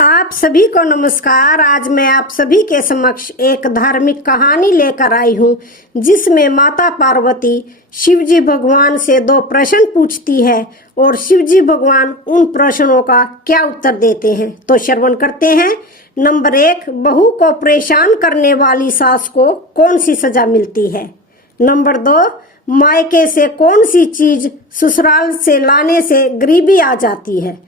आप सभी को नमस्कार। आज मैं आप सभी के समक्ष एक धार्मिक कहानी लेकर आई हूँ, जिसमें माता पार्वती शिवजी भगवान से दो प्रश्न पूछती है और शिवजी भगवान उन प्रश्नों का क्या उत्तर देते हैं। तो श्रवण करते हैं। नंबर 1, बहू को परेशान करने वाली सास को कौन सी सजा मिलती है। नंबर 2, मायके से कौन सी चीज ससुराल से लाने से गरीबी आ जाती है।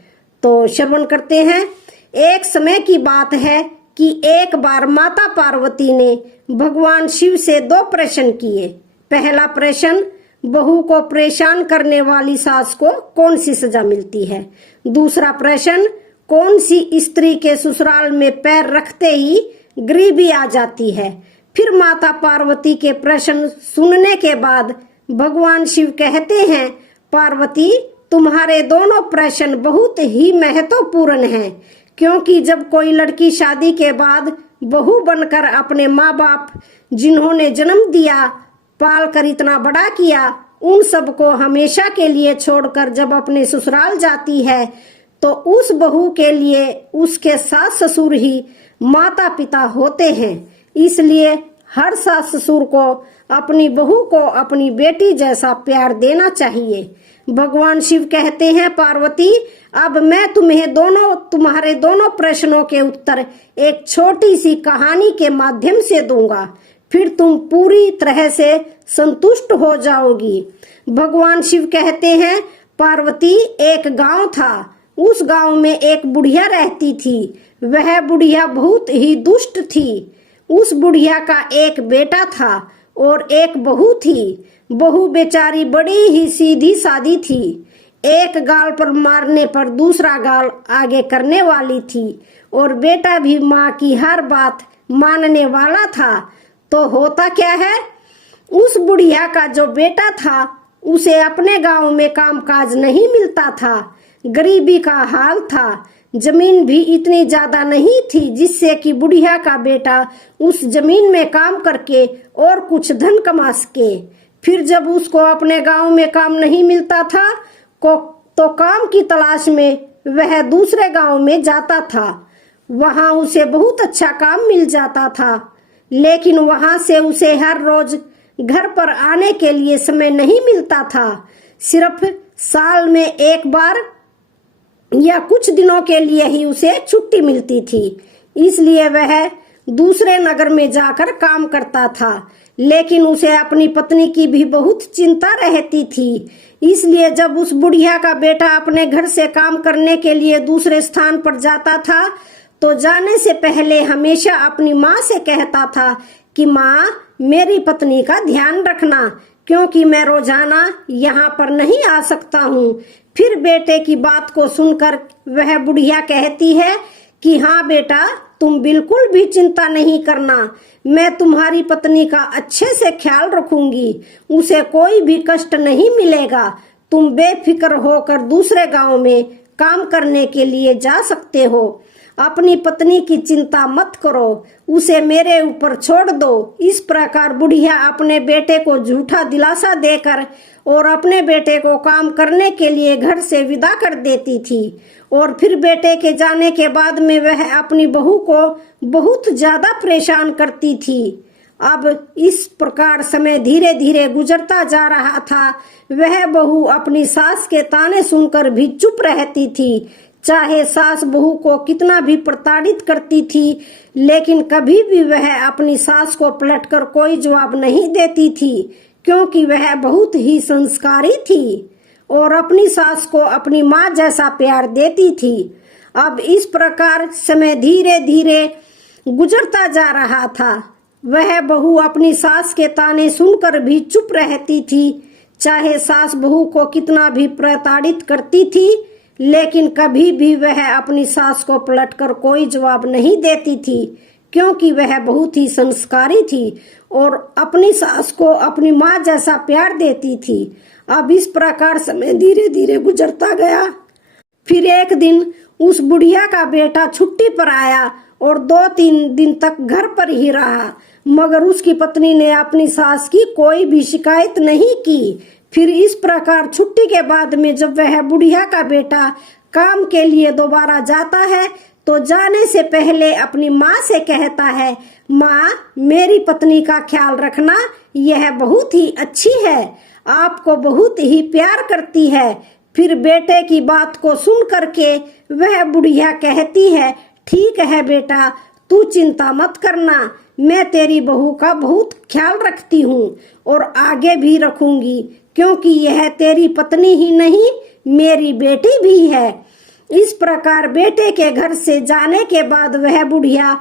तो श्रवण करते हैं। एक समय की बात है कि एक बार माता पार्वती ने भगवान शिव से दो प्रश्न किए। पहला प्रश्न, बहू को परेशान करने वाली सास को कौन सी सजा मिलती है। दूसरा प्रश्न, कौन सी स्त्री के ससुराल में पैर रखते ही गरीबी आ जाती है। फिर माता पार्वती के प्रश्न सुनने के बाद भगवान शिव कहते हैं, पार्वती, तुम्हारे दोनों प्रश्न बहुत ही महत्वपूर्ण हैं, क्योंकि जब कोई लड़की शादी के बाद बहू बनकर अपने माँ बाप, जिन्होंने जन्म दिया, पाल कर इतना बड़ा किया, उन सबको हमेशा के लिए छोड़कर जब अपने ससुराल जाती है, तो उस बहू के लिए उसके सास ससुर ही माता पिता होते हैं। इसलिए हर सास ससुर को अपनी बहू को अपनी बेटी जैसा प्यार देना चाहिए। भगवान शिव कहते हैं, पार्वती, अब मैं तुम्हारे दोनों प्रश्नों के उत्तर एक छोटी सी कहानी के माध्यम से दूंगा, फिर तुम पूरी तरह से संतुष्ट हो जाओगी। भगवान शिव कहते हैं, पार्वती, एक गांव था। उस गांव में एक बुढ़िया रहती थी। वह बुढ़िया बहुत ही दुष्ट थी। उस बुढ़िया का एक बेटा था और एक बहू थी। बहू बेचारी बड़ी ही सीधी सादी थी। एक गाल पर मारने पर दूसरा गाल आगे करने वाली थी और बेटा भी माँ की हर बात मानने वाला था। तो होता क्या है, उस बुढ़िया का जो बेटा था, उसे अपने गांव में कामकाज नहीं मिलता था। गरीबी का हाल था। जमीन भी इतनी ज्यादा नहीं थी जिससे कि बुढ़िया का बेटा उस जमीन में काम करके और कुछ धन कमा सके। फिर जब उसको अपने गांव में काम नहीं मिलता था तो काम की तलाश में वह दूसरे गांव में जाता था। वहां उसे बहुत अच्छा काम मिल जाता था, लेकिन वहां से उसे हर रोज घर पर आने के लिए समय नहीं मिलता था। सिर्फ साल में एक बार या कुछ दिनों के लिए ही उसे छुट्टी मिलती थी। इसलिए वह दूसरे नगर में जाकर काम करता था। लेकिन उसे अपनी पत्नी की भी बहुत चिंता रहती थी। इसलिए जब उस बुढ़िया का बेटा अपने घर से काम करने के लिए दूसरे स्थान पर जाता था, तो जाने से पहले हमेशा अपनी माँ से कहता था कि माँ, मेरी पत्नी का ध्यान रखना, क्योंकि मैं रोजाना यहाँ पर नहीं आ सकता हूँ। फिर बेटे की बात को सुनकर वह बुढ़िया कहती है कि हाँ बेटा, तुम बिल्कुल भी चिंता नहीं करना, मैं तुम्हारी पत्नी का अच्छे से ख्याल रखूंगी, उसे कोई भी कष्ट नहीं मिलेगा। तुम बेफिक्र होकर दूसरे गांव में काम करने के लिए जा सकते हो। अपनी पत्नी की चिंता मत करो, उसे मेरे ऊपर छोड़ दो। इस प्रकार बुढ़िया अपने बेटे को झूठा दिलासा देकर और अपने बेटे को काम करने के लिए घर से विदा कर देती थी। और फिर बेटे के जाने के बाद में वह अपनी बहू को बहुत ज्यादा परेशान करती थी। अब इस प्रकार समय धीरे धीरे गुजरता जा रहा था। वह बहू अपनी सास के ताने सुनकर भी चुप रहती थी। चाहे सास बहू को कितना भी प्रताड़ित करती थी, लेकिन कभी भी वह अपनी सास को पलटकर कोई जवाब नहीं देती थी, क्योंकि वह बहुत ही संस्कारी थी और अपनी सास को अपनी माँ जैसा प्यार देती थी। अब इस प्रकार समय धीरे धीरे गुजरता जा रहा था। वह बहू अपनी सास के ताने सुनकर भी चुप रहती थी। चाहे सास बहू को कितना भी प्रताड़ित करती थी, लेकिन कभी भी वह अपनी सास को पलटकर कोई जवाब नहीं देती थी, क्योंकि वह बहुत ही संस्कारी थी और अपनी सास को अपनी माँ जैसा प्यार देती थी। अब इस प्रकार समय धीरे धीरे गुजरता गया। फिर एक दिन उस बुढ़िया का बेटा छुट्टी पर आया और 2-3 दिन तक घर पर ही रहा, मगर उसकी पत्नी ने अपनी सास की कोई भी शिकायत नहीं की। फिर इस प्रकार छुट्टी के बाद में जब वह बुढ़िया का बेटा काम के लिए दोबारा जाता है, तो जाने से पहले अपनी माँ से कहता है, माँ मेरी पत्नी का ख्याल रखना, यह बहुत ही अच्छी है, आपको बहुत ही प्यार करती है। फिर बेटे की बात को सुन करके वह बुढ़िया कहती है, ठीक है बेटा, तू चिंता मत करना, मैं तेरी बहू का बहुत ख्याल रखती हूँ और आगे भी रखूंगी, क्योंकि यह तेरी पत्नी ही नहीं मेरी बेटी भी है। इस प्रकार बेटे के घर से जाने के बाद वह बुढ़िया,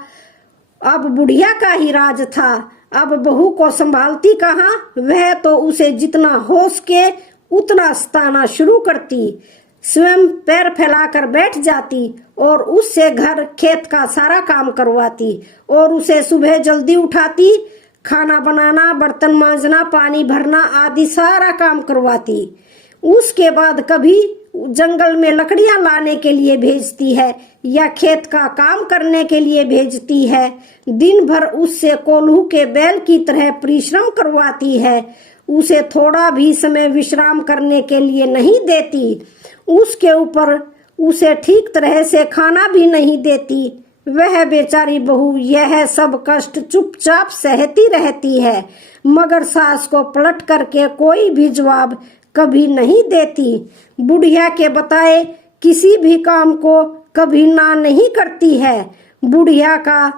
अब बुढ़िया का ही राज था। अब बहू को संभालती कहाँ, वह तो उसे जितना होश के उतना सताना शुरू करती, स्वयं पैर फैलाकर बैठ जाती और उससे घर खेत का सारा काम करवाती और उसे सुबह जल्दी उठाती, खाना बनाना, बर्तन मांजना, पानी भरना आदि सारा काम करवाती। उसके बाद कभी जंगल में लकड़ियां लाने के लिए भेजती है या खेत का काम करने के लिए भेजती है। दिन भर उससे कोल्हू के बैल की तरह परिश्रम करवाती है, उसे थोड़ा भी समय विश्राम करने के लिए नहीं देती, उसके ऊपर उसे ठीक तरह से खाना भी नहीं देती। वह बेचारी बहू यह सब कष्ट चुपचाप सहती रहती है, मगर सास को पलट करके कोई भी जवाब कभी नहीं देती। बुढ़िया के बताए किसी भी काम को कभी ना नहीं करती है, बुढ़िया का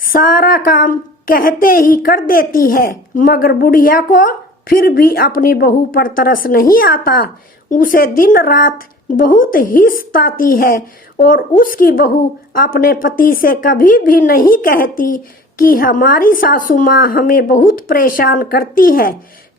सारा काम कहते ही कर देती है, मगर बुढ़िया को फिर भी अपनी बहू पर तरस नहीं आता। उसे दिन रात बहुत ही सताती है और उसकी बहू अपने पति से कभी भी नहीं कहती कि हमारी सासू माँ हमें बहुत परेशान करती है,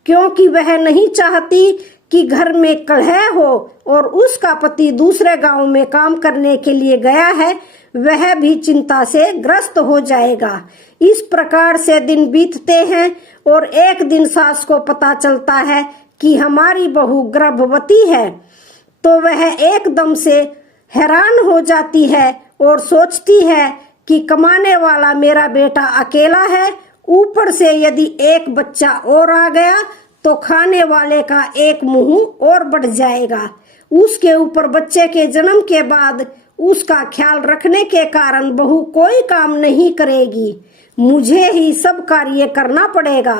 क्योंकि वह नहीं चाहती कि घर में कलह हो और उसका पति दूसरे गांव में काम करने के लिए गया है, वह भी चिंता से ग्रस्त हो जाएगा। इस प्रकार से दिन बीतते हैं और एक दिन सास को पता चलता है कि हमारी बहू गर्भवती है, तो वह एकदम से हैरान हो जाती है और सोचती है कि कमाने वाला मेरा बेटा अकेला है, ऊपर से यदि एक बच्चा और आ गया तो खाने वाले का एक मुंह और बढ़ जाएगा। उसके ऊपर बच्चे के जन्म के बाद उसका ख्याल रखने के कारण बहू कोई काम नहीं करेगी, मुझे ही सब कार्य करना पड़ेगा।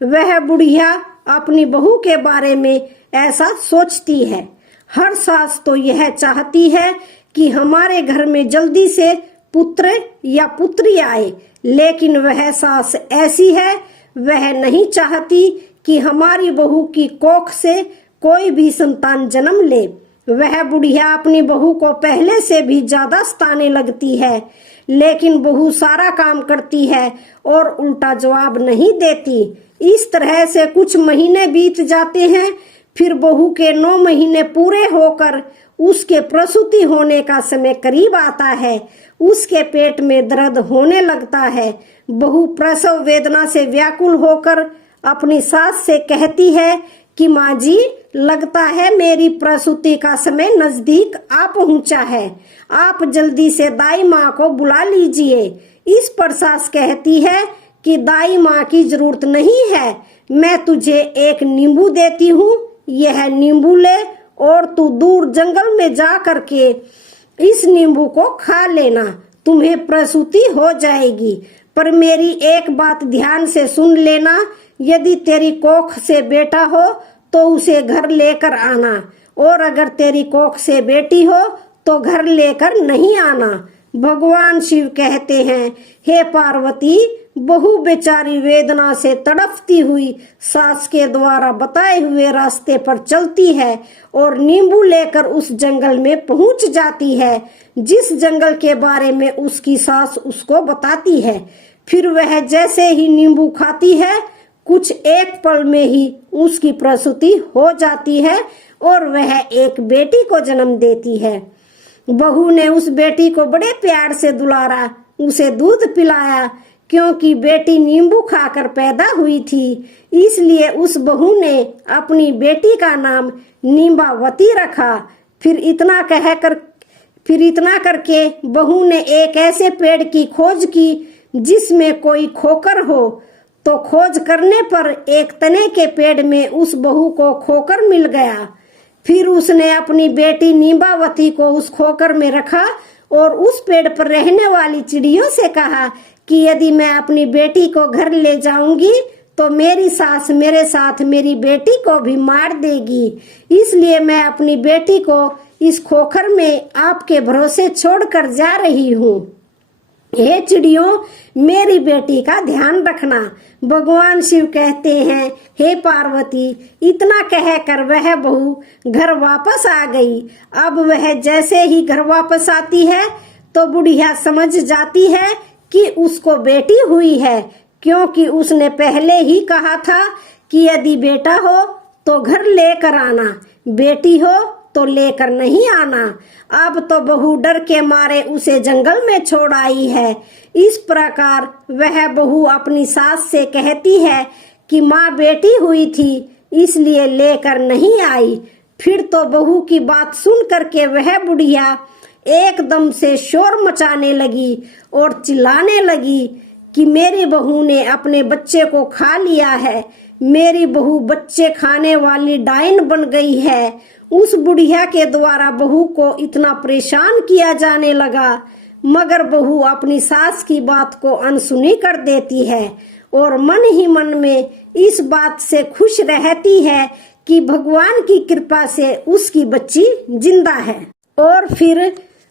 वह बुढ़िया अपनी बहू के बारे में ऐसा सोचती है। हर सास तो यह चाहती है कि हमारे घर में जल्दी से पुत्र या पुत्री आए, लेकिन वह सास ऐसी है, वह नहीं चाहती कि हमारी बहू की कोख से कोई भी संतान जन्म ले। वह बुढ़िया अपनी बहू को पहले से भी ज्यादा सताने लगती है, लेकिन बहू सारा काम करती है और उल्टा जवाब नहीं देती। इस तरह से कुछ महीने बीत जाते हैं। फिर बहू के 9 महीने पूरे होकर उसके प्रसूति होने का समय करीब आता है। उसके पेट में दर्द होने लगता है। बहू प्रसव वेदना से व्याकुल होकर अपनी सास से कहती है कि माँ जी, लगता है मेरी प्रसूति का समय नजदीक आ पहुंचा है, आप जल्दी से दाई माँ को बुला लीजिए। इस पर सास कहती है कि दाई माँ की जरूरत नहीं है, मैं तुझे एक नींबू देती हूँ, यह नींबू ले और तू दूर जंगल में जा करके इस नींबू को खा लेना, तुम्हें प्रसूति हो जाएगी। पर मेरी एक बात ध्यान से सुन लेना, यदि तेरी कोख से बेटा हो तो उसे घर लेकर आना, और अगर तेरी कोख से बेटी हो तो घर लेकर नहीं आना। भगवान शिव कहते हैं, हे पार्वती, बहू बेचारी वेदना से तड़पती हुई सास के द्वारा बताए हुए रास्ते पर चलती है और नींबू लेकर उस जंगल में पहुंच जाती है, जिस जंगल के बारे में उसकी सास उसको बताती है। फिर वह जैसे ही नींबू खाती है, कुछ एक पल में ही उसकी प्रसूति हो जाती है और वह एक बेटी को जन्म देती है। बहू ने उस बेटी को बड़े प्यार से दुलारा, उसे दूध पिलाया, क्योंकि बेटी नींबू खाकर पैदा हुई थी, इसलिए उस बहू ने अपनी बेटी का नाम नींबावती रखा। फिर इतना करके बहू ने एक ऐसे पेड़ की खोज की जिसमें कोई खोकर हो, तो खोज करने पर एक तने के पेड़ में उस बहू को खोकर मिल गया। फिर उसने अपनी बेटी नींबावती को उस खोकर में रखा और उस पेड़ पर रहने वाली चिड़ियों से कहा कि यदि मैं अपनी बेटी को घर ले जाऊंगी तो मेरी सास मेरे साथ मेरी बेटी को भी मार देगी, इसलिए मैं अपनी बेटी को इस खोखर में आपके भरोसे छोड़कर जा रही हूँ। हे चिड़ियों, मेरी बेटी का ध्यान रखना। भगवान शिव कहते हैं, हे पार्वती, इतना कहकर वह बहू घर वापस आ गई। अब वह जैसे ही घर वापस आती है तो बुढ़िया समझ जाती है कि उसको बेटी हुई है, क्योंकि उसने पहले ही कहा था कि यदि बेटा हो तो घर लेकर आना, बेटी हो तो लेकर नहीं आना। अब तो बहू डर के मारे उसे जंगल में छोड़ आई है। इस प्रकार वह बहू अपनी सास से कहती है कि माँ बेटी हुई थी इसलिए लेकर नहीं आई। फिर तो बहू की बात सुन करके वह बुढ़िया एकदम से शोर मचाने लगी और चिल्लाने लगी कि मेरी बहू ने अपने बच्चे को खा लिया है, मेरी बहू बच्चे खाने वाली डायन बन गई है। उस बुढ़िया के द्वारा बहू को इतना परेशान किया जाने लगा, मगर बहू अपनी सास की बात को अनसुनी कर देती है और मन ही मन में इस बात से खुश रहती है कि भगवान की कृपा से उसकी बच्ची जिंदा है। और फिर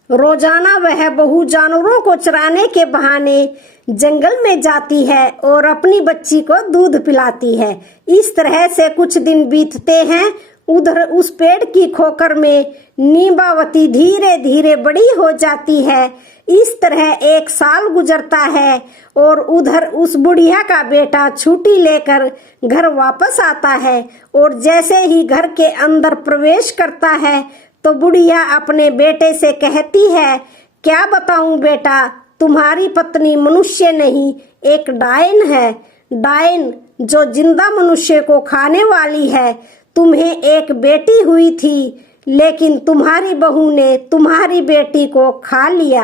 रोजाना वह बहू जानवरों को चराने के बहाने जंगल में जाती है और अपनी बच्ची को दूध पिलाती है। इस तरह से कुछ दिन बीतते हैं। उधर उस पेड़ की खोकर में नींबावती धीरे धीरे बड़ी हो जाती है। इस तरह 1 साल गुजरता है और उधर उस बुढ़िया का बेटा छुट्टी लेकर घर वापस आता है और जैसे ही घर के अंदर प्रवेश करता है तो बुढ़िया अपने बेटे से कहती है, क्या बताऊं बेटा, तुम्हारी पत्नी मनुष्य नहीं एक डायन है, डायन जो जिंदा मनुष्य को खाने वाली है। तुम्हें एक बेटी हुई थी लेकिन तुम्हारी बहू ने तुम्हारी बेटी को खा लिया।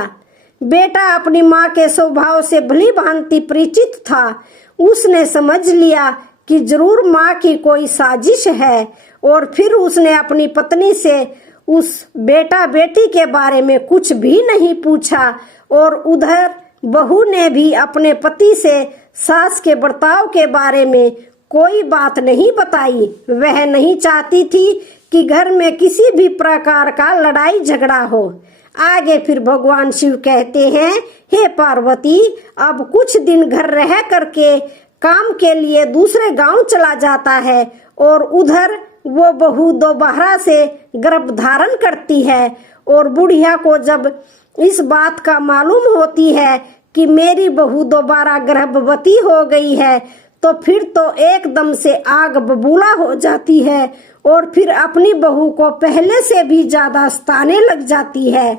बेटा अपनी माँ के स्वभाव से भली भांति परिचित था। उसने समझ लिया कि जरूर माँ की कोई साजिश है और फिर उसने अपनी पत्नी से उस बेटा बेटी के बारे में कुछ भी नहीं पूछा और उधर बहू ने भी अपने पति से सास के बर्ताव के बारे में कोई बात नहीं बताई। वह नहीं चाहती थी कि घर में किसी भी प्रकार का लड़ाई झगड़ा हो। आगे फिर भगवान शिव कहते हैं, हे पार्वती, अब कुछ दिन घर रह करके काम के लिए दूसरे गांव चला जाता है और उधर वो बहू दोबारा से गर्भ धारण करती है और बुढ़िया को जब इस बात का मालूम होती है कि मेरी बहू दोबारा गर्भवती हो गई है तो फिर तो एकदम से आग बबूला हो जाती है और फिर अपनी बहू को पहले से भी ज्यादा सताने लग जाती है।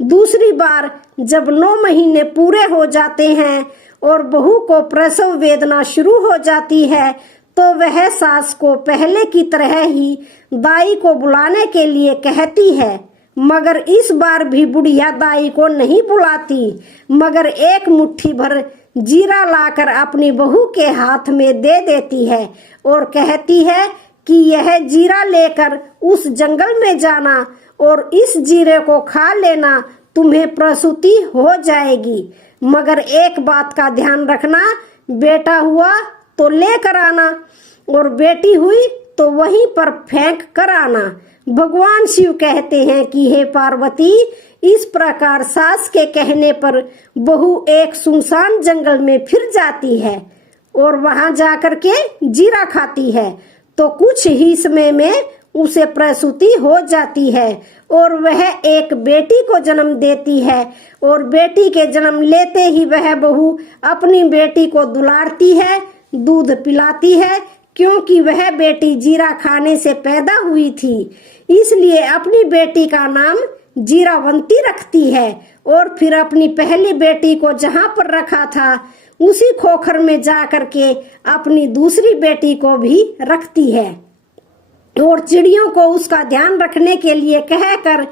दूसरी बार जब 9 महीने पूरे हो जाते हैं और बहू को प्रसव वेदना शुरू हो जाती है तो वह सास को पहले की तरह ही दाई को बुलाने के लिए कहती है, मगर इस बार भी बुढ़िया दाई को नहीं बुलाती, मगर एक मुट्ठी भर जीरा लाकर अपनी बहू के हाथ में दे देती है और कहती है कि यह जीरा लेकर उस जंगल में जाना और इस जीरे को खा लेना, तुम्हें प्रसूति हो जाएगी, मगर एक बात का ध्यान रखना, बेटा हुआ तो लेकर आना और बेटी हुई तो वहीं पर फेंक कर आना। भगवान शिव कहते हैं कि हे पार्वती, इस प्रकार सास के कहने पर बहू एक सुनसान जंगल में फिर जाती है और वहां जाकर के जीरा खाती है तो कुछ ही समय में उसे प्रसूति हो जाती है और वह एक बेटी को जन्म देती है और बेटी के जन्म लेते ही वह बहू अपनी बेटी को दुलारती है, दूध पिलाती है, क्योंकि वह बेटी जीरा खाने से पैदा हुई थी, इसलिए अपनी बेटी का नाम जीरावंती रखती है और फिर अपनी पहली बेटी को जहां पर रखा था उसी खोखर में जा करके अपनी दूसरी बेटी को भी रखती है और चिड़ियों को उसका ध्यान रखने के लिए कहकर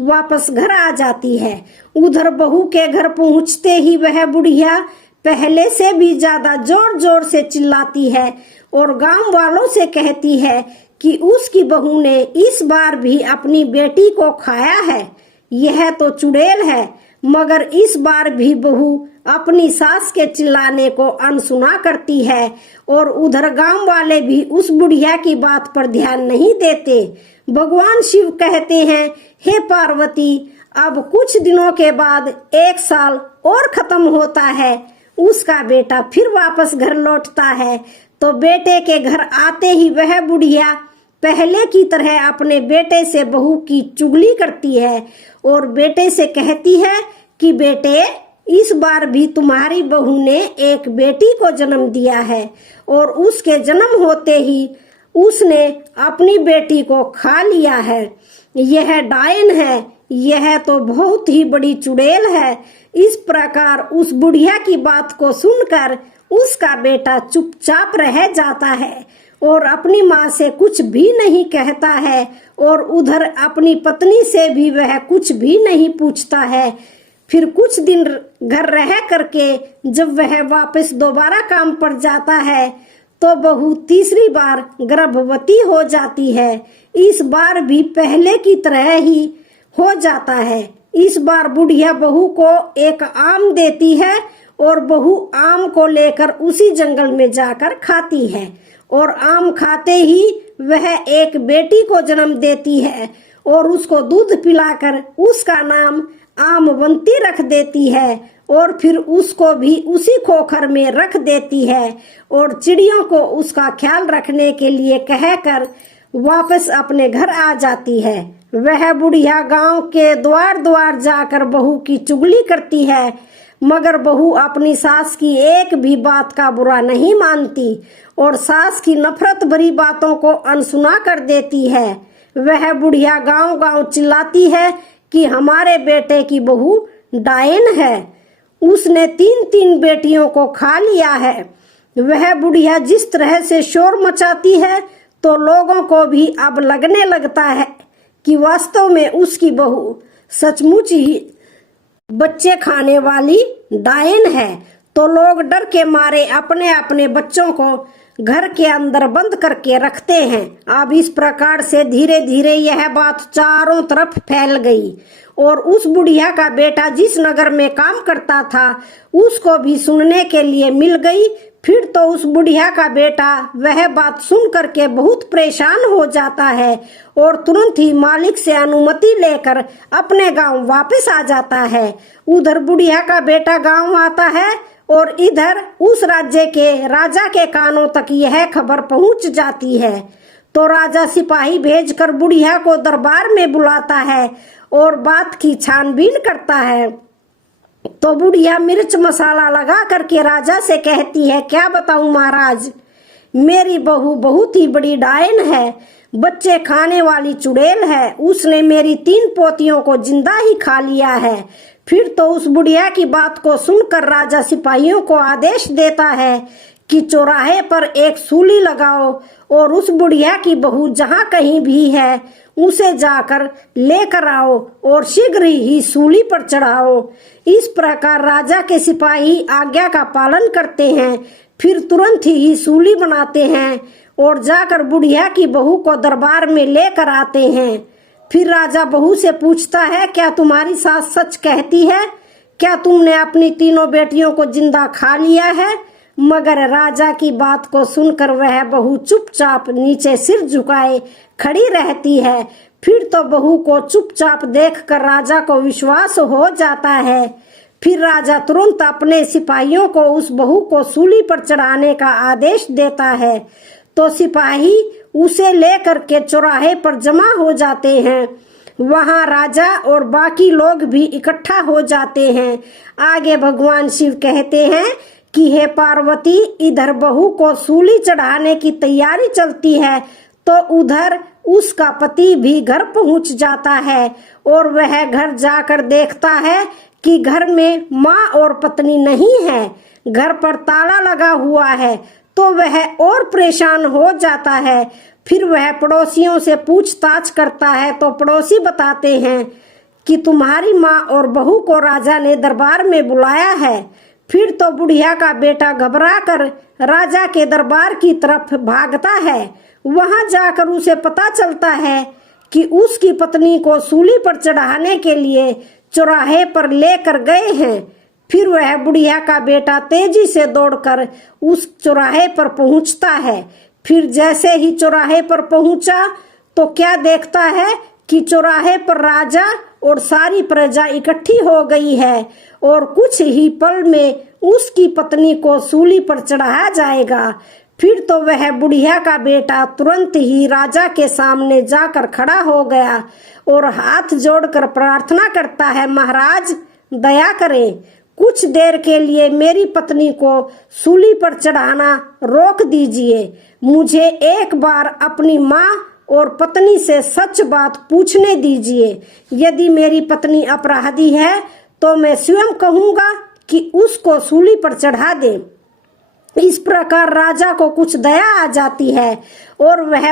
वापस घर आ जाती है। उधर बहू के घर पहुंचते ही वह बुढ़िया पहले से भी ज्यादा जोर जोर से चिल्लाती है और गांव वालों से कहती है कि उसकी बहू ने इस बार भी अपनी बेटी को खाया है, यह तो चुड़ैल है, मगर इस बार भी बहू अपनी सास के चिल्लाने को अनसुना करती है और उधर गांव वाले भी उस बुढ़िया की बात पर ध्यान नहीं देते। भगवान शिव कहते हैं, हे पार्वती, अब कुछ दिनों के बाद 1 साल और खत्म होता है, उसका बेटा फिर वापस घर लौटता है। तो बेटे के घर आते ही वह बुढ़िया पहले की तरह अपने बेटे से बहू की चुगली करती है और बेटे से कहती है कि बेटे, इस बार भी तुम्हारी बहू ने एक बेटी को जन्म दिया है और उसके जन्म होते ही उसने अपनी बेटी को खा लिया है। यह डायन है, यह तो बहुत ही बड़ी चुड़ैल है। इस प्रकार उस बुढ़िया की बात को सुनकर उसका बेटा चुपचाप रह जाता है और अपनी माँ से कुछ भी नहीं कहता है और उधर अपनी पत्नी से भी वह कुछ भी नहीं पूछता है। फिर कुछ दिन घर रह करके जब वह वापस दोबारा काम पर जाता है तो बहू तीसरी बार गर्भवती हो जाती है। इस बार भी पहले की तरह ही हो जाता है। इस बार बुढ़िया बहू को एक आम देती है और बहू आम को लेकर उसी जंगल में जाकर खाती है और आम खाते ही वह एक बेटी को जन्म देती है और उसको दूध पिलाकर उसका नाम आमवंती रख देती है और फिर उसको भी उसी खोखर में रख देती है और चिड़ियों को उसका ख्याल रखने के लिए कहकर वापस अपने घर आ जाती है। वह बुढ़िया गांव के द्वार द्वार जाकर बहू की चुगली करती है, मगर बहू अपनी सास की एक भी बात का बुरा नहीं मानती और सास की नफरत भरी बातों को अनसुना कर देती है। वह बुढ़िया गांव गांव चिल्लाती है कि हमारे बेटे की बहू डायन है, उसने 3-3 बेटियों को खा लिया है। वह बुढ़िया जिस तरह से शोर मचाती है तो लोगों को भी अब लगने लगता है कि वास्तव में उसकी बहू सचमुच ही बच्चे खाने वाली डायन है। तो लोग डर के मारे अपने अपने बच्चों को घर के अंदर बंद करके रखते हैं। अब इस प्रकार से धीरे धीरे यह बात चारों तरफ फैल गई और उस बुढ़िया का बेटा जिस नगर में काम करता था उसको भी सुनने के लिए मिल गई। फिर तो उस बुढ़िया का बेटा वह बात सुन करके बहुत परेशान हो जाता है और तुरंत ही मालिक से अनुमति लेकर अपने गांव वापस आ जाता है। उधर बुढ़िया का बेटा गांव आता है और इधर उस राज्य के राजा के कानों तक यह खबर पहुंच जाती है। तो राजा सिपाही भेजकर बुढ़िया को दरबार में बुलाता है और बात की छानबीन करता है। तो बुढ़िया मिर्च मसाला लगा करके राजा से कहती है, क्या बताऊं महाराज, मेरी बहू बहुत ही बड़ी डायन है, बच्चे खाने वाली चुड़ैल है, उसने मेरी 3 पोतियों को जिंदा ही खा लिया है। फिर तो उस बुढ़िया की बात को सुनकर राजा सिपाहियों को आदेश देता है कि चौराहे पर एक सूली लगाओ और उस बुढ़िया की बहू जहाँ कहीं भी है उसे जाकर लेकर आओ और शीघ्र ही सूली पर चढ़ाओ। इस प्रकार राजा के सिपाही आज्ञा का पालन करते हैं। फिर तुरंत ही सूली बनाते हैं और जाकर बुढ़िया की बहू को दरबार में लेकर आते हैं। फिर राजा बहू से पूछता है, क्या तुम्हारी सास सच कहती है? क्या तुमने अपनी 3 बेटियों को जिंदा खा लिया है? मगर राजा की बात को सुनकर वह बहू चुपचाप नीचे सिर झुकाए खड़ी रहती है। फिर तो बहू को चुपचाप देखकर राजा को विश्वास हो जाता है। फिर राजा तुरंत अपने सिपाहियों को उस बहू को सूली पर चढ़ाने का आदेश देता है। तो सिपाही उसे लेकर के चौराहे पर जमा हो जाते हैं। वहां राजा और बाकी लोग भी इकट्ठा हो जाते हैं। आगे भगवान शिव कहते हैं कि हे पार्वती, इधर बहू को सूली चढ़ाने की तैयारी चलती है तो उधर उसका पति भी घर पहुंच जाता है और वह घर जाकर देखता है कि घर में माँ और पत्नी नहीं है, घर पर ताला लगा हुआ है। तो वह और परेशान हो जाता है। फिर वह पड़ोसियों से पूछताछ करता है तो पड़ोसी बताते हैं कि तुम्हारी माँ और बहू को राजा ने दरबार में बुलाया है। फिर तो बुढ़िया का बेटा घबराकर राजा के दरबार की तरफ भागता है। वहां जाकर उसे पता चलता है कि उसकी पत्नी को सूली पर चढ़ाने के लिए चौराहे पर लेकर गए हैं। फिर वह बुढ़िया का बेटा तेजी से दौड़कर उस चौराहे पर पहुंचता है। फिर जैसे ही चौराहे पर पहुंचा तो क्या देखता है कि चौराहे पर राजा और सारी प्रजा इकट्ठी हो गई है और कुछ ही पल में उसकी पत्नी को सूली पर चढ़ाया जाएगा। फिर तो वह बुढ़िया का बेटा तुरंत ही राजा के सामने जाकर खड़ा हो गया और हाथ जोड़कर प्रार्थना करता है, महाराज दया करें, कुछ देर के लिए मेरी पत्नी को सूली पर चढ़ाना रोक दीजिए। मुझे एक बार अपनी माँ और पत्नी से सच बात पूछने दीजिए। यदि मेरी पत्नी अपराधी है तो मैं स्वयं कहूंगा कि उसको सूली पर चढ़ा दे। इस प्रकार राजा को कुछ दया आ जाती है और वह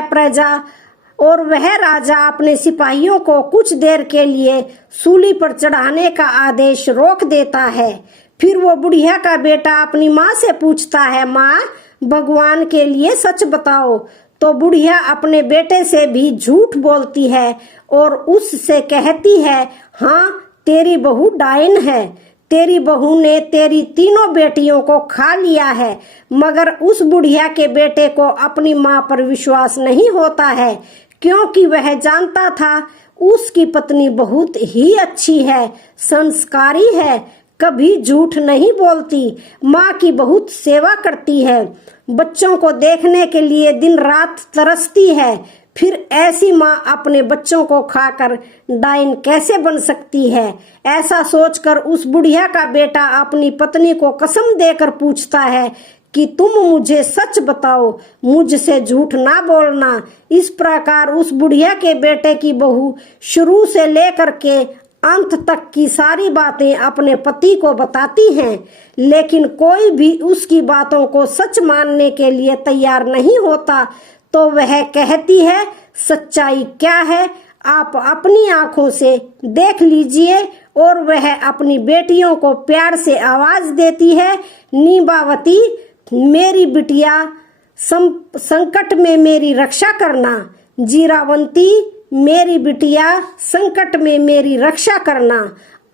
राजा अपने सिपाहियों को कुछ देर के लिए सूली पर चढ़ाने का आदेश रोक देता है। फिर वो बुढ़िया का बेटा अपनी माँ से पूछता है, माँ भगवान के लिए सच बताओ। तो बुढ़िया अपने बेटे से भी झूठ बोलती है और उससे कहती है, हाँ तेरी बहू डायन है, तेरी बहू ने तेरी तीनों बेटियों को खा लिया है। मगर उस बुढ़िया के बेटे को अपनी माँ पर विश्वास नहीं होता है, क्योंकि वह जानता था उसकी पत्नी बहुत ही अच्छी है, संस्कारी है, कभी झूठ नहीं बोलती, माँ की बहुत सेवा करती है, बच्चों को देखने के लिए दिन रात तरसती है। फिर ऐसी माँ अपने बच्चों को खाकर डायन कैसे बन सकती है? ऐसा सोचकर उस बुढ़िया का बेटा अपनी पत्नी को कसम देकर पूछता है कि तुम मुझे सच बताओ, मुझसे झूठ ना बोलना। इस प्रकार उस बुढ़िया के बेटे की बहू शुरू से लेकर के अंत तक की सारी बातें अपने पति को बताती हैं, लेकिन कोई भी उसकी बातों को सच मानने के लिए तैयार नहीं होता। तो वह कहती है, सच्चाई क्या है आप अपनी आंखों से देख लीजिए। और वह अपनी बेटियों को प्यार से आवाज देती है, नीबावती मेरी बिटिया संकट में मेरी रक्षा करना, जीरावंती मेरी बिटिया संकट में मेरी रक्षा करना,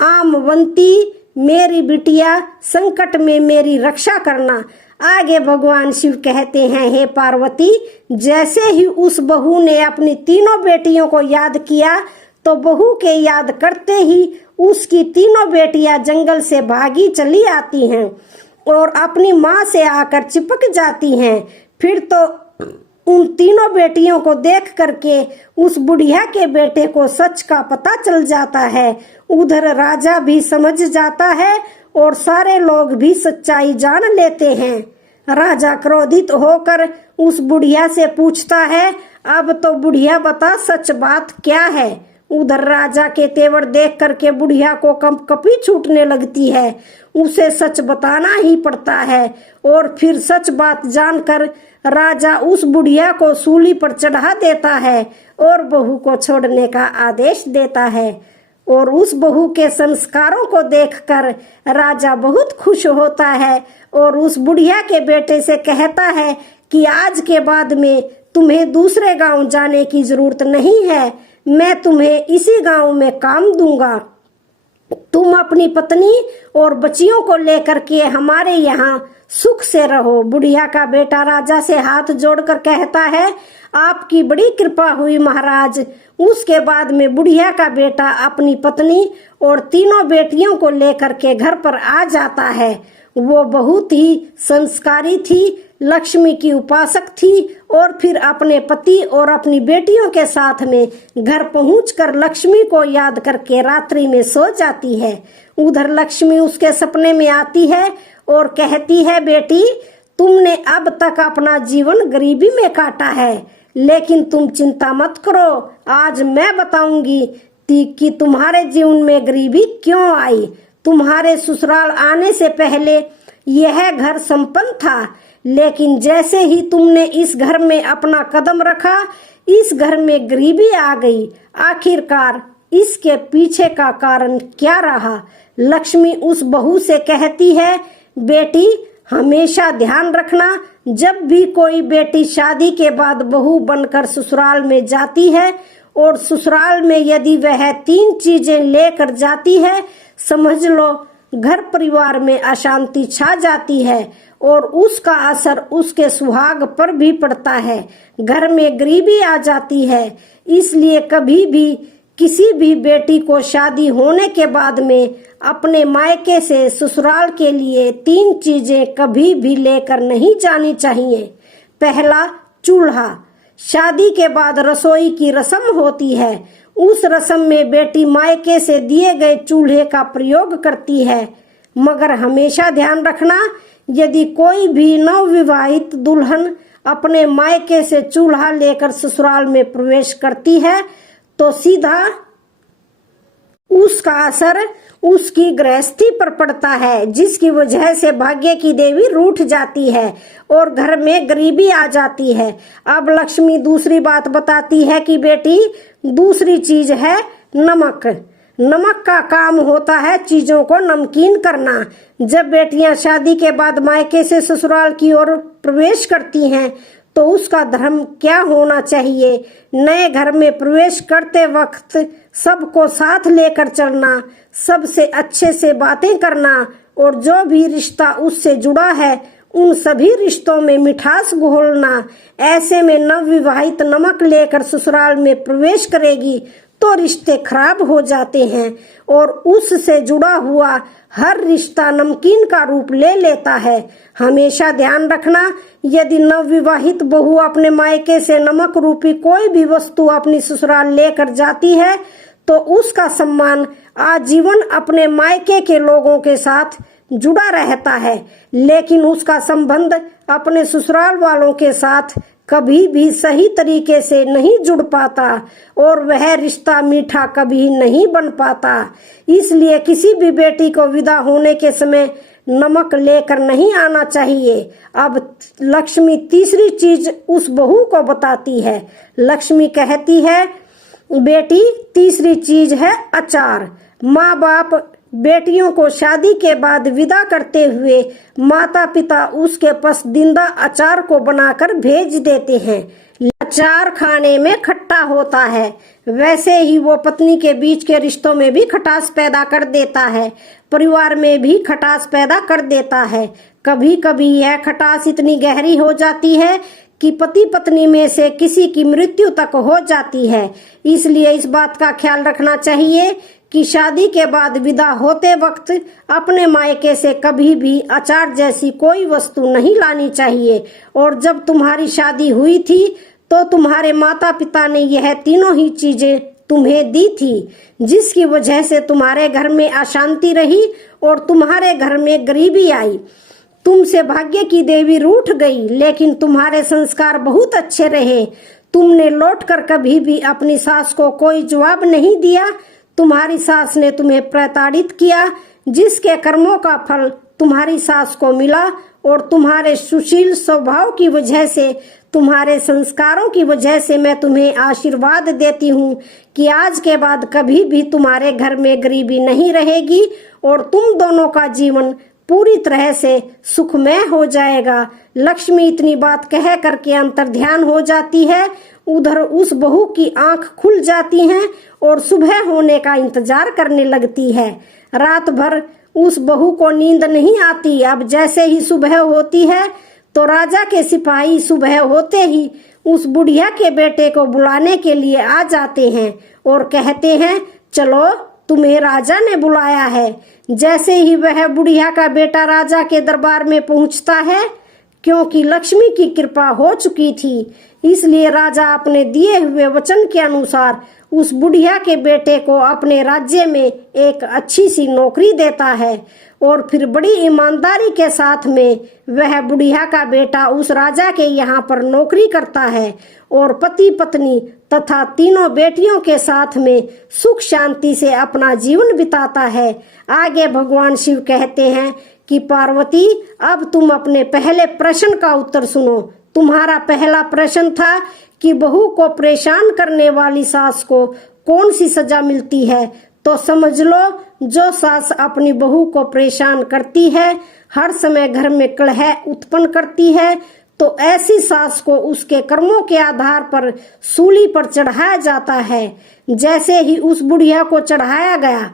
आमवंती मेरी बिटिया संकट में मेरी रक्षा करना। आगे भगवान शिव कहते हैं, हे पार्वती, जैसे ही उस बहू ने अपनी तीनों बेटियों को याद किया तो बहू के याद करते ही उसकी तीनों बेटियां जंगल से भागी चली आती हैं और अपनी माँ से आकर चिपक जाती हैं। फिर तो उन तीनों बेटियों को देख करके उस बुढ़िया के बेटे को सच का पता चल जाता है। उधर राजा भी समझ जाता है और सारे लोग भी सच्चाई जान लेते हैं। राजा क्रोधित होकर उस बुढ़िया से पूछता है, अब तो बुढ़िया बता सच बात क्या है। उधर राजा के तेवर देख करके बुढ़िया को कंपकपी छूटने लगती है। उसे सच बताना ही पड़ता है और फिर सच बात जानकर राजा उस बुढ़िया को सूली पर चढ़ा देता है और बहू को छोड़ने का आदेश देता है। और उस बहू के संस्कारों को देखकर राजा बहुत खुश होता है और उस बुढ़िया के बेटे से कहता है कि आज के बाद में तुम्हें दूसरे गांव जाने की जरूरत नहीं है, मैं तुम्हें इसी गांव में काम दूंगा। तुम अपनी पत्नी और बच्चियों को लेकर के हमारे यहाँ सुख से रहो। बुढ़िया का बेटा राजा से हाथ जोड़कर कहता है, आपकी बड़ी कृपा हुई महाराज। उसके बाद में बुढ़िया का बेटा अपनी पत्नी और तीनों बेटियों को लेकर के घर पर आ जाता है। वो बहुत ही संस्कारी थी, लक्ष्मी की उपासक थी और फिर अपने पति और अपनी बेटियों के साथ में घर पहुंचकर लक्ष्मी को याद करके रात्रि में सो जाती है। उधर लक्ष्मी उसके सपने में आती है और कहती है, बेटी तुमने अब तक अपना जीवन गरीबी में काटा है, लेकिन तुम चिंता मत करो, आज मैं बताऊंगी कि तुम्हारे जीवन में गरीबी क्यों आई। तुम्हारे ससुराल आने से पहले यह घर संपन्न था, लेकिन जैसे ही तुमने इस घर में अपना कदम रखा, इस घर में गरीबी आ गई। आखिरकार इसके पीछे का कारण क्या रहा? लक्ष्मी उस बहू से कहती है, बेटी हमेशा ध्यान रखना, जब भी कोई बेटी शादी के बाद बहू बनकर ससुराल में जाती है और ससुराल में यदि वह 3 चीजें लेकर जाती है, समझ लो घर परिवार में अशांति छा जाती है और उसका असर उसके सुहाग पर भी पड़ता है। घर में गरीबी आ जाती है। इसलिए कभी भी किसी भी बेटी को शादी होने के बाद में अपने मायके से ससुराल के लिए 3 चीजें कभी भी लेकर नहीं जानी चाहिए। पहला, चूल्हा। शादी के बाद रसोई की रस्म होती है। उस रस्म में बेटी मायके से दिए गए चूल्हे का प्रयोग करती है। मगर हमेशा ध्यान रखना, यदि कोई भी नवविवाहित दुल्हन अपने मायके से चूल्हा लेकर ससुराल में प्रवेश करती है तो सीधा उसका असर उसकी गृहस्थी पर पड़ता है, जिसकी वजह से भाग्य की देवी रूठ जाती है और घर में गरीबी आ जाती है। अब लक्ष्मी दूसरी बात बताती है कि बेटी, दूसरी चीज है नमक। नमक का काम होता है चीजों को नमकीन करना। जब बेटियां शादी के बाद मायके से ससुराल की ओर प्रवेश करती हैं तो उसका धर्म क्या होना चाहिए? नए घर में प्रवेश करते वक्त सबको साथ लेकर चलना, सबसे अच्छे से बातें करना और जो भी रिश्ता उससे जुड़ा है उन सभी रिश्तों में मिठास घोलना। ऐसे में नवविवाहित नमक लेकर ससुराल में प्रवेश करेगी तो रिश्ते खराब हो जाते हैं और उससे जुड़ा हुआ हर रिश्ता नमकीन का रूप ले लेता है। हमेशा ध्यान रखना, यदि नवविवाहित बहू अपने मायके से नमक रूपी कोई भी वस्तु अपनी ससुराल लेकर जाती है तो उसका सम्मान आजीवन अपने मायके के लोगों के साथ जुड़ा रहता है, लेकिन उसका संबंध अपने ससुराल वालों के साथ कभी भी सही तरीके से नहीं जुड़ पाता और वह रिश्ता मीठा कभी नहीं बन पाता। इसलिए किसी भी बेटी को विदा होने के समय नमक लेकर नहीं आना चाहिए। अब लक्ष्मी तीसरी चीज उस बहू को बताती है। लक्ष्मी कहती है, बेटी, तीसरी चीज है अचार। माँ बाप बेटियों को शादी के बाद विदा करते हुए माता पिता उसके पसंदीदा अचार को बनाकर भेज देते हैं। अचार खाने में खट्टा होता है, वैसे ही वो पत्नी के बीच के रिश्तों में भी खटास पैदा कर देता है, परिवार में भी खटास पैदा कर देता है। कभी कभी यह खटास इतनी गहरी हो जाती है कि पति पत्नी में से किसी की मृत्यु तक हो जाती है। इसलिए इस बात का ख्याल रखना चाहिए कि शादी के बाद विदा होते वक्त अपने मायके से कभी भी अचार जैसी कोई वस्तु नहीं लानी चाहिए। और जब तुम्हारी शादी हुई थी तो तुम्हारे माता पिता ने यह तीनों ही चीजें तुम्हें दी थी, जिसकी वजह से तुम्हारे घर में अशांति रही और तुम्हारे घर में गरीबी आई। तुमसे भाग्य की देवी रूठ गई, लेकिन तुम्हारे संस्कार बहुत अच्छे रहे। तुमने लौटकर कभी भी अपनी सास को कोई जवाब नहीं दिया। तुम्हारी सास ने तुम्हें प्रताड़ित किया, जिसके कर्मों का फल तुम्हारी सास को मिला और तुम्हारे सुशील स्वभाव की वजह से, तुम्हारे संस्कारों की वजह से मैं तुम्हें आशीर्वाद देती हूँ कि आज के बाद कभी भी तुम्हारे घर में गरीबी नहीं रहेगी और तुम दोनों का जीवन पूरी तरह से सुखमय हो जाएगा। लक्ष्मी इतनी बात कह करके अंतर ध्यान हो जाती है। उधर उस बहू की आंख खुल जाती हैं और सुबह होने का इंतजार करने लगती है। रात भर उस बहू को नींद नहीं आती। अब जैसे ही सुबह होती है तो राजा के सिपाही सुबह होते ही उस बुढ़िया के बेटे को बुलाने के लिए आ जाते हैं और कहते हैं, चलो तुम्हें राजा ने बुलाया है। जैसे ही वह बुढ़िया का बेटा राजा के दरबार में पहुंचता है, क्योंकि लक्ष्मी की कृपा हो चुकी थी, इसलिए राजा अपने दिए हुए वचन के अनुसार उस बुढ़िया के बेटे को अपने राज्य में एक अच्छी सी नौकरी देता है और फिर बड़ी ईमानदारी के साथ में वह बुढ़िया का बेटा उस राजा के यहाँ पर नौकरी करता है और पति पत्नी तथा तीनों बेटियों के साथ में सुख शांति से अपना जीवन बिताता है। आगे भगवान शिव कहते हैं कि पार्वती, अब तुम अपने पहले प्रश्न का उत्तर सुनो। तुम्हारा पहला प्रश्न था कि बहू को परेशान करने वाली सास को कौन सी सजा मिलती है। तो समझ लो, जो सास अपनी बहू को परेशान करती है, हर समय घर में कलह उत्पन्न करती है, तो ऐसी सास को उसके कर्मों के आधार पर सूली पर चढ़ाया जाता है। जैसे ही उस बुढ़िया को चढ़ाया गया,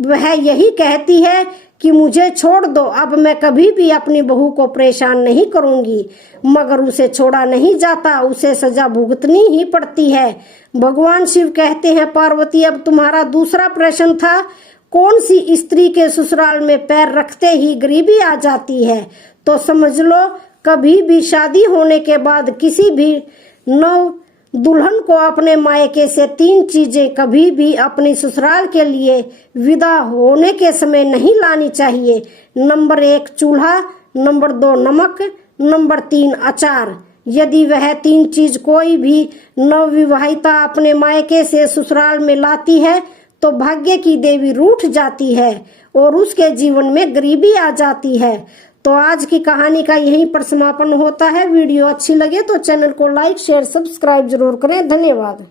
वह यही कहती है कि मुझे छोड़ दो, अब मैं कभी भी अपनी बहू को परेशान नहीं करूंगी। मगर उसे छोड़ा नहीं जाता, उसे सजा भुगतनी ही पड़ती है। भगवान शिव कहते हैं, पार्वती अब तुम्हारा दूसरा प्रश्न था, कौन सी स्त्री के ससुराल में पैर रखते ही गरीबी आ जाती है? तो समझ लो, कभी भी शादी होने के बाद किसी भी नव दुल्हन को अपने मायके से 3 चीजें कभी भी अपनी ससुराल के लिए विदा होने के समय नहीं लानी चाहिए। नंबर 1 चूल्हा, नंबर 2 नमक, नंबर 3 अचार। यदि वह 3 चीज कोई भी नवविवाहिता अपने मायके से ससुराल में लाती है तो भाग्य की देवी रूठ जाती है और उसके जीवन में गरीबी आ जाती है। तो आज की कहानी का यहीं पर समापन होता है। वीडियो अच्छी लगे तो चैनल को लाइक शेयर सब्सक्राइब जरूर करें। धन्यवाद।